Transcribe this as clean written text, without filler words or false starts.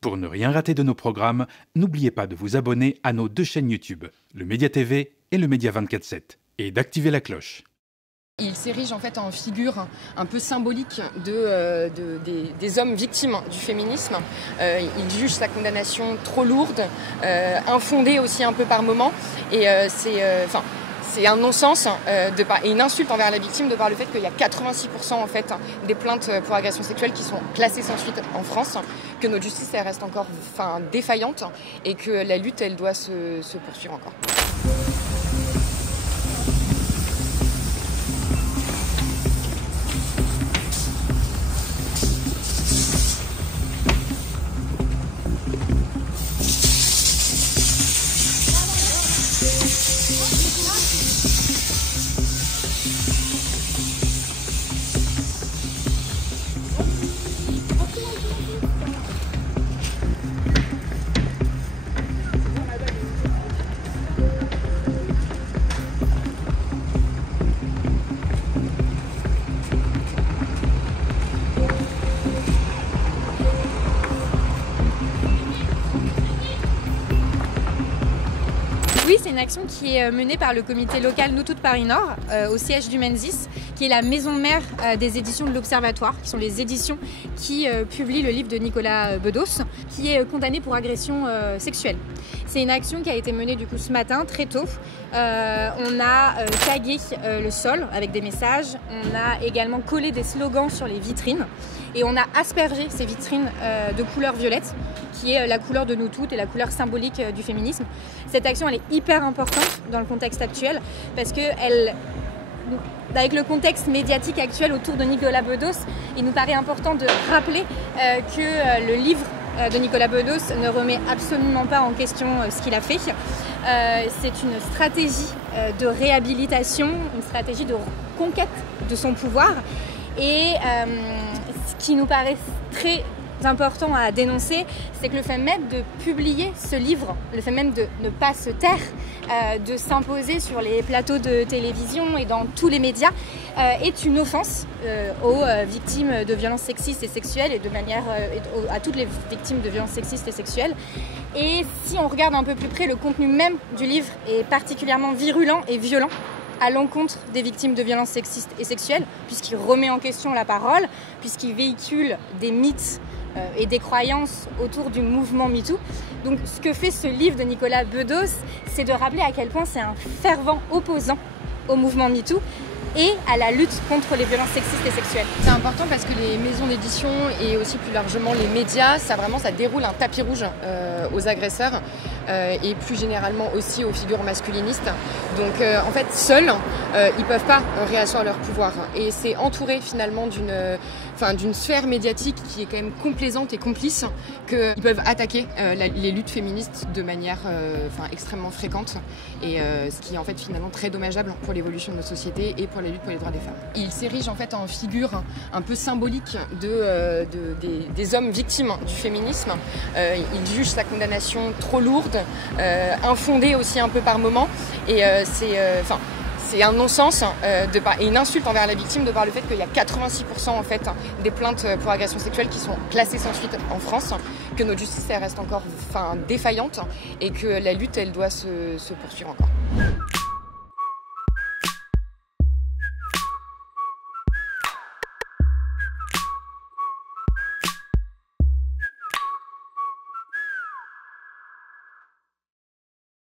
Pour ne rien rater de nos programmes, n'oubliez pas de vous abonner à nos deux chaînes YouTube, le Média TV et le Média 24/7, et d'activer la cloche. Il s'érige en fait en figure un peu symbolique des hommes victimes du féminisme. Il juge sa condamnation trop lourde, infondée aussi un peu par moment, et c'est un non-sens et une insulte envers la victime de par le fait qu'il y a 86% en fait des plaintes pour agression sexuelle qui sont classées sans suite en France, que notre justice elle reste encore défaillante et que la lutte elle doit se poursuivre encore. Oui, c'est une action qui est menée par le comité local Nous Toutes Paris Nord, au siège du Menzies, qui est la maison mère des éditions de l'Observatoire, qui sont les éditions qui publient le livre de Nicolas Bedos, qui est condamné pour agression sexuelle. C'est une action qui a été menée du coup ce matin, très tôt. On a tagué le sol avec des messages, on a également collé des slogans sur les vitrines et on a aspergé ces vitrines de couleur violette, qui est la couleur de nous toutes et la couleur symbolique du féminisme. Cette action, elle est hyper importante dans le contexte actuel parce que avec le contexte médiatique actuel autour de Nicolas Bedos, il nous paraît important de rappeler que le livre de Nicolas Bedos ne remet absolument pas en question ce qu'il a fait. C'est une stratégie de réhabilitation, une stratégie de conquête de son pouvoir. Et ce qui nous paraît très important à dénoncer, c'est que le fait même de publier ce livre, le fait même de ne pas se taire, de s'imposer sur les plateaux de télévision et dans tous les médias, est une offense aux victimes de violences sexistes et sexuelles et de manière à toutes les victimes de violences sexistes et sexuelles. Et si on regarde un peu plus près, le contenu même du livre est particulièrement virulent et violent à l'encontre des victimes de violences sexistes et sexuelles, puisqu'il remet en question la parole, puisqu'il véhicule des mythes et des croyances autour du mouvement MeToo. Donc ce que fait ce livre de Nicolas Bedos, c'est de rappeler à quel point c'est un fervent opposant au mouvement MeToo et à la lutte contre les violences sexistes et sexuelles. C'est important parce que les maisons d'édition et aussi plus largement les médias, ça déroule un tapis rouge aux agresseurs et plus généralement aussi aux figures masculinistes. Donc en fait, seuls, ils ne peuvent pas réasseoir leur pouvoir. Et c'est entouré finalement d'une sphère médiatique qui est quand même complaisante et complice qu'ils peuvent attaquer les luttes féministes de manière extrêmement fréquente. Et ce qui est en fait finalement très dommageable pour l'évolution de notre société et pour la lutte pour les droits des femmes. Il s'érige en fait en figure un peu symbolique des hommes victimes du féminisme. Il juge sa condamnation trop lourde, infondée aussi un peu par moment, et c'est un non-sens et une insulte envers la victime de par le fait qu'il y a 86% en fait des plaintes pour agression sexuelle qui sont classées sans suite en France, que notre justice elle reste encore défaillante et que la lutte elle doit se poursuivre encore.